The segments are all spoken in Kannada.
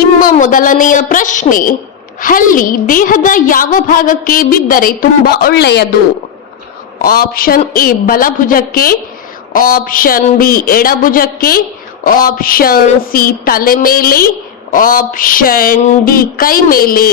ನಿಮ್ಮ ಮೊದಲನೆಯ ಪ್ರಶ್ನೆ, ಹಲ್ಲಿ ದೇಹದ ಯಾವ ಭಾಗಕ್ಕೆ ಬಿದ್ದರೆ ತುಂಬಾ ಒಳ್ಳೆಯದು? ಆಪ್ಷನ್ ಎ ಬಲಭುಜಕ್ಕೆ, ಆಪ್ಷನ್ ಬಿ ಎಡಭುಜಕ್ಕೆ, ಆಪ್ಷನ್ ಸಿ ತಲೆ ಮೇಲೆ, ಆಪ್ಷನ್ ಡಿ ಕೈ ಮೇಲೆ.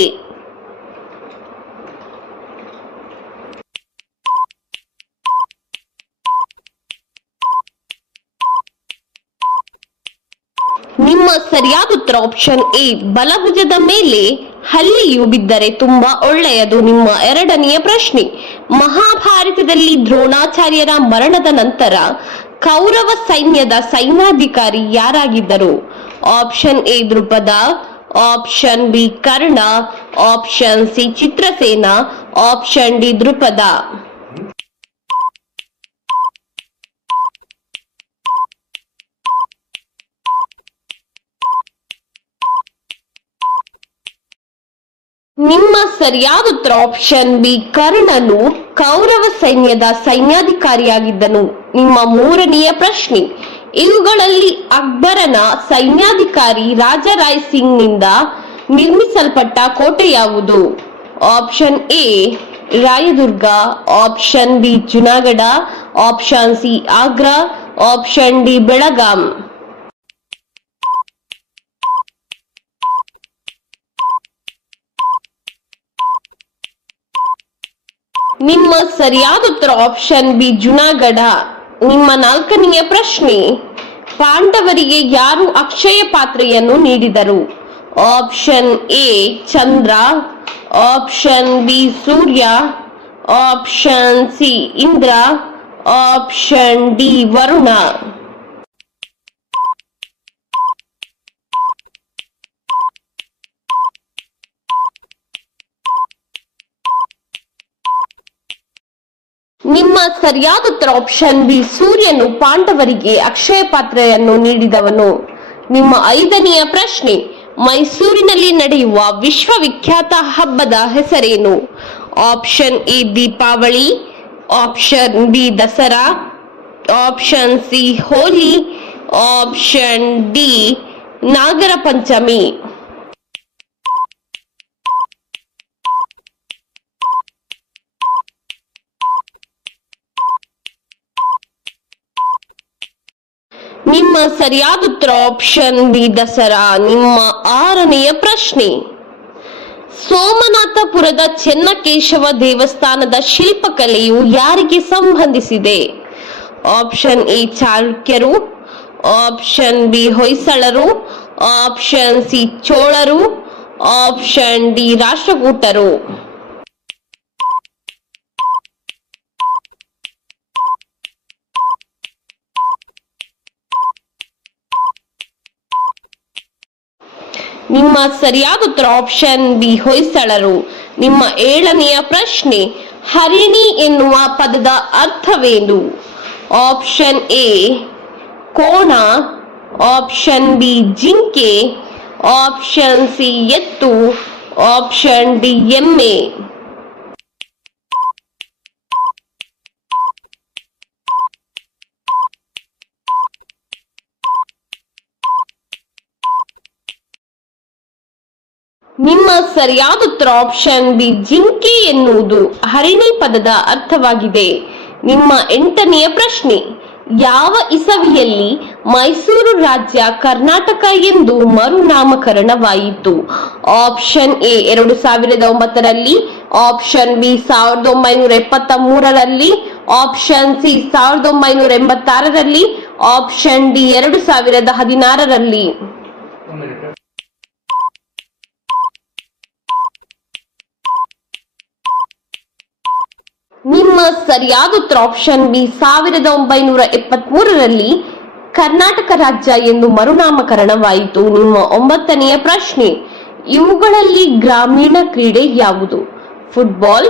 ನಿಮ್ಮ ಸರಿಯಾದ ಉತ್ತರ ಆಪ್ಷನ್ ಎ ಬಲಭುಜದ ಮೇಲೆ ಹಲ್ಲಿಯು ಬಿದ್ದರೆ ತುಂಬಾ ಒಳ್ಳೆಯದು. ನಿಮ್ಮ ಎರಡನೆಯ ಪ್ರಶ್ನೆ, ಮಹಾಭಾರತದಲ್ಲಿ ದ್ರೋಣಾಚಾರ್ಯರ ಮರಣದ ನಂತರ ಕೌರವ ಸೈನ್ಯದ ಸೈನ್ಯಾಧಿಕಾರಿ ಯಾರಾಗಿದ್ದರು? Option A Drupada, option B Karna, option C Chitrasena, option D Drupada. ನಿಮ್ಮ ಸರಿಯಾದ ಉತ್ತರ ಆಪ್ಷನ್ ಬಿ ಕರ್ಣನು ಕೌರವ ಸೈನ್ಯದ ಸೈನ್ಯಾಧಿಕಾರಿಯಾಗಿದ್ದನು. ನಿಮ್ಮ ಮೂರನೆಯ ಪ್ರಶ್ನೆ, ಇವುಗಳಲ್ಲಿ ಅಕ್ಬರನ ಸೈನ್ಯಾಧಿಕಾರಿ ರಾಜಾ ರಾಯ್ ಸಿಂಗ್ ನಿಂದ ನಿರ್ಮಿಸಲ್ಪಟ್ಟ ಕೋಟೆ ಯಾವುದು? Option A Rayadurga, option B Junagadh, option C Agra, option D Belgaum. ನಿಮ್ಮ ಸರಿಯಾದ ಉತ್ತರ ಆಪ್ಷನ್ ಬಿ ಜುನಾಗಢ. ನಿಮ್ಮ ನಾಲ್ಕನೆಯ ಪ್ರಶ್ನೆ, ಪಾಂಡವರಿಗೆ ಯಾರು ಅಕ್ಷಯ ಪಾತ್ರೆಯನ್ನು ನೀಡಿದರು? Option A Chandra, option B Surya, option C Indra, option D Varuna. ನಿಮ್ಮ ಸರಿಯಾದ ಉತ್ತರ ಆಪ್ಷನ್ ಬಿ ಸೂರ್ಯನು ಪಾಂಡವರಿಗೆ ಅಕ್ಷಯ ಪಾತ್ರೆಯನ್ನು ನೀಡಿದವನು. ನಿಮ್ಮ ಐದನೆಯ ಪ್ರಶ್ನೆ, ಮೈಸೂರಿನಲ್ಲಿ ನಡೆಯುವ ವಿಶ್ವವಿಖ್ಯಾತ ಹಬ್ಬದ ಹೆಸರೇನು? Option A Deepavali, option B Dasara, option C Holi, option D Nagara Panchami. ನಿಮ್ಮ ಸರಿಯಾದ ಉತ್ತರ ಆಪ್ಷನ್ ಬಿ ದಸರಾ. ನಿಮ್ಮ ಆರನೆಯ ಪ್ರಶ್ನೆ, ಸೋಮನಾಥಪುರದ ಚೆನ್ನಕೇಶವ ದೇವಸ್ಥಾನದ ಶಿಲ್ಪಕಲೆಯು ಯಾರಿಗೆ ಸಂಬಂಧಿಸಿದೆ? ಆಪ್ಷನ್ ಎ ಚಾಲುಕ್ಯರು, ಆಪ್ಷನ್ ಬಿ ಹೊಯ್ಸಳರು, ಆಪ್ಷನ್ ಸಿ ಚೋಳರು, ಆಪ್ಷನ್ ಡಿ ರಾಷ್ಟ್ರಕೂಟರು. ನಿಮ್ಮ ಸರಿಯಾದ ಉತ್ತರ ಆಪ್ಷನ್ ಬಿ ಹೊಯ್ಸಳರು. ನಿಮ್ಮ ಏಳನೆಯ ಪ್ರಶ್ನೆ, ಹರಿಣಿ ಎನ್ನುವ ಪದದ ಅರ್ಥವೇನು? ಆಪ್ಷನ್ ಎ ಕೋಣ, ಆಪ್ಷನ್ ಬಿ ಜಿಂಕೆ, ಆಪ್ಷನ್ ಸಿ ಎತ್ತು, ಆಪ್ಷನ್ ಡಿ ಎಮ್ಮೆ. ನಿಮ್ಮ ಸರಿಯಾದ ಉತ್ತರ ಆಪ್ಷನ್ ಬಿ ಜಿಂಕೆ ಎನ್ನುವುದು ಹರಿಣಿ ಪದದ ಅರ್ಥವಾಗಿದೆ. ನಿಮ್ಮ ಎಂಟನೆಯ ಪ್ರಶ್ನೆ, ಯಾವ ಇಸವಿಯಲ್ಲಿ ಮೈಸೂರು ರಾಜ್ಯ ಕರ್ನಾಟಕ ಎಂದು ಮರುನಾಮಕರಣವಾಯಿತು? ಆಪ್ಷನ್ ಎ 2009ರಲ್ಲಿ, ಆಪ್ಷನ್ ಬಿ 1973ರಲ್ಲಿ, ಆಪ್ಷನ್ ಸಿ 1986ರಲ್ಲಿ, ಆಪ್ಷನ್ ಡಿ 2016ರಲ್ಲಿ. ನಿಮ್ಮ ಸರಿಯಾದ ಉತ್ತರ ಆಪ್ಷನ್ ಬಿ 1973ರಲ್ಲಿ ಕರ್ನಾಟಕ ರಾಜ್ಯ ಎಂದು ಮರುನಾಮಕರಣವಾಯಿತು. ನಿಮ್ಮ ಒಂಬತ್ತನೆಯ ಪ್ರಶ್ನೆ, ಇವುಗಳಲ್ಲಿ ಗ್ರಾಮೀಣ ಕ್ರೀಡೆ ಯಾವುದು? Football,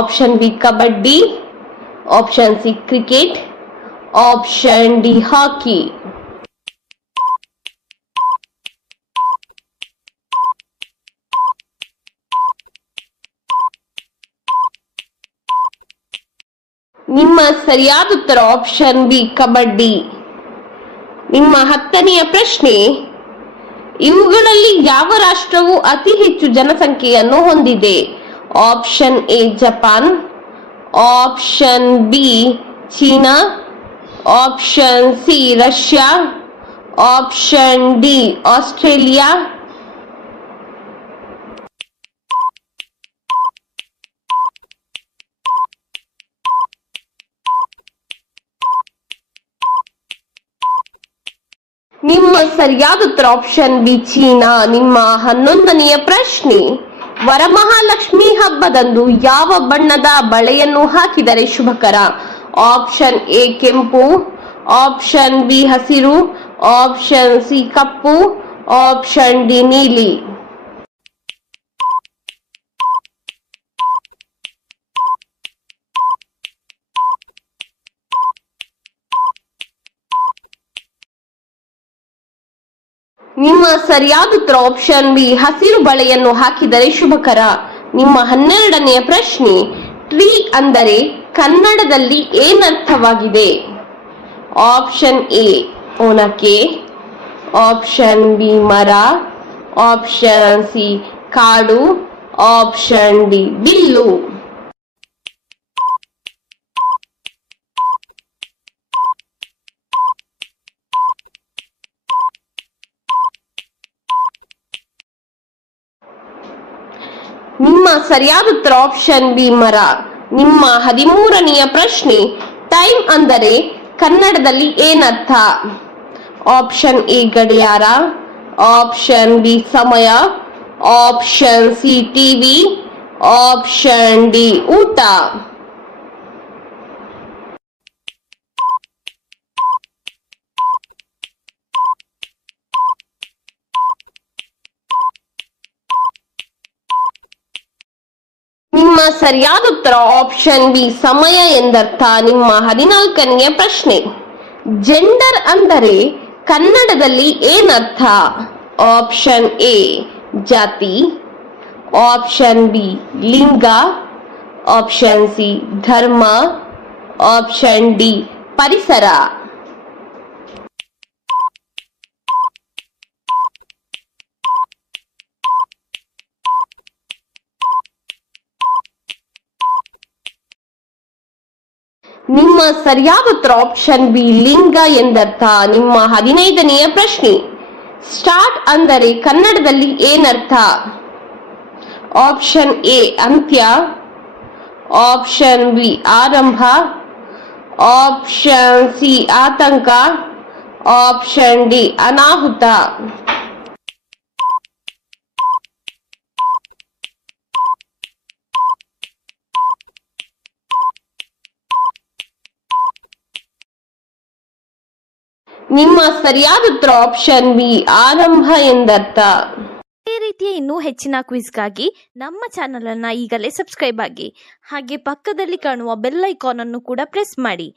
option B kabaddi, option C cricket, option D hockey. ನಿಮ್ಮ ಸರಿಯಾದ ಉತ್ತರ ಆಪ್ಷನ್ ಬಿ ಕಬಡ್ಡಿ. ನಿಮ್ಮ ಹತ್ತನೆಯ ಪ್ರಶ್ನೆ, ಇವುಗಳಲ್ಲಿ ಯಾವ ರಾಷ್ಟ್ರವು ಅತಿ ಹೆಚ್ಚು ಜನಸಂಖ್ಯೆಯನ್ನು ಹೊಂದಿದೆ? Option A Japan, option B China, option C Russia, option D Australia. ನಿಮ್ಮ ಸರಿಯಾದ ಉತ್ತರ ಆಪ್ಷನ್ ಬಿ ಚೀನಾ. ನಿಮ್ಮ 11ನೆಯ ಪ್ರಶ್ನೆ, ವರಮಹಾಲಕ್ಷ್ಮಿ ಹಬ್ಬದಂದು ಯಾವ ಬಣ್ಣದ ಬಳೆಯನ್ನು ಹಾಕಿದರೆ ಶುಭಕರ? ಆಪ್ಷನ್ ಎ ಕೆಂಪು, ಆಪ್ಷನ್ ಬಿ ಹಸಿರು, ಆಪ್ಷನ್ ಸಿ ಕಪ್ಪು, ಆಪ್ಷನ್ ಡಿ ನೀಲಿ. ನಿಮ್ಮ ಸರಿಯಾದ ಉತ್ತರ ಆಪ್ಷನ್ ಬಿ ಹಸಿರು ಬಳೆಯನ್ನು ಹಾಕಿದರೆ ಶುಭಕರ. ನಿಮ್ಮ 12ನೆಯ ಪ್ರಶ್ನೆ, ಟ್ರೀ ಅಂದರೆ ಕನ್ನಡದಲ್ಲಿ ಏನರ್ಥವಾಗಿದೆ? ಆಪ್ಷನ್ ಎ ಒನಕೆ, ಆಪ್ಷನ್ ಬಿ ಮರ, ಆಪ್ಷನ್ ಸಿ ಕಾಡು, ಆಪ್ಷನ್ ಡಿ ಬಿಲ್ಲು. ನಿಮ್ಮ ಸರಿಯಾದ ಉತ್ತರ ಆಪ್ಷನ್ ಬಿ ಮರ. ನಿಮ್ಮ 13ನೆಯ ಪ್ರಶ್ನೆ, ಟೈಮ್ ಅಂದರೆ ಕನ್ನಡದಲ್ಲಿ ಏನರ್ಥ? ಆಪ್ಷನ್ ಎ ಗಡಿಯಾರ, ಆಪ್ಷನ್ ಬಿ ಸಮಯ, option C TV, option D ಊಟ. ನಿಮ್ಮ ಸರಿಯಾದ ಉತ್ತರ ಆಪ್ಷನ್ ಬಿ ಸಮಯ ಎಂದರ್ಥ. ನಿಮ್ಮ 14ನೆಯ ಪ್ರಶ್ನೆ, ಜೆಂಡರ್ ಅಂದರೆ ಕನ್ನಡದಲ್ಲಿ ಏನರ್ಥ? ಆಪ್ಷನ್ ಎ ಜಾತಿ, ಆಪ್ಷನ್ ಬಿ ಲಿಂಗ, ಆಪ್ಷನ್ ಸಿ ಧರ್ಮ, ಆಪ್ಷನ್ ಡಿ ಪರಿಸರ. ನಿಮ್ಮ ಸರಿಯಾದ ಉತ್ತರ ಆಪ್ಷನ್ ಬಿ ಲಿಂಗ ಎಂದರ್ಥ. ನಿಮ್ಮ 15ನೆಯ ಪ್ರಶ್ನೆ, ಸ್ಟಾರ್ಟ್ ಅಂದರೆ ಕನ್ನಡದಲ್ಲಿ ಏನರ್ಥ? ಆಪ್ಷನ್ ಎ ಅಂತ್ಯ, ಆಪ್ಷನ್ ಬಿ ಆರಂಭ, ಆಪ್ಷನ್ ಸಿ ಆತಂಕ, ಆಪ್ಷನ್ ಡಿ ಅನಾಹುತ. ನಿಮ್ಮ ಸರಿಯಾದ ಉತ್ತರ ಆಪ್ಷನ್ ಬಿ ಆರಂಭ ಎಂದರ್ಥ. ಇದೇ ರೀತಿಯ ಇನ್ನೂ ಹೆಚ್ಚಿನ ಕ್ವಿಜ್ಗಾಗಿ ನಮ್ಮ ಚಾನೆಲ್ ಅನ್ನ ಈಗಲೇ ಸಬ್ಸ್ಕ್ರೈಬ್ ಆಗಿ, ಹಾಗೆ ಪಕ್ಕದಲ್ಲಿ ಕಾಣುವ ಬೆಲ್ ಐಕಾನ್ ಅನ್ನು ಕೂಡ ಪ್ರೆಸ್ ಮಾಡಿ.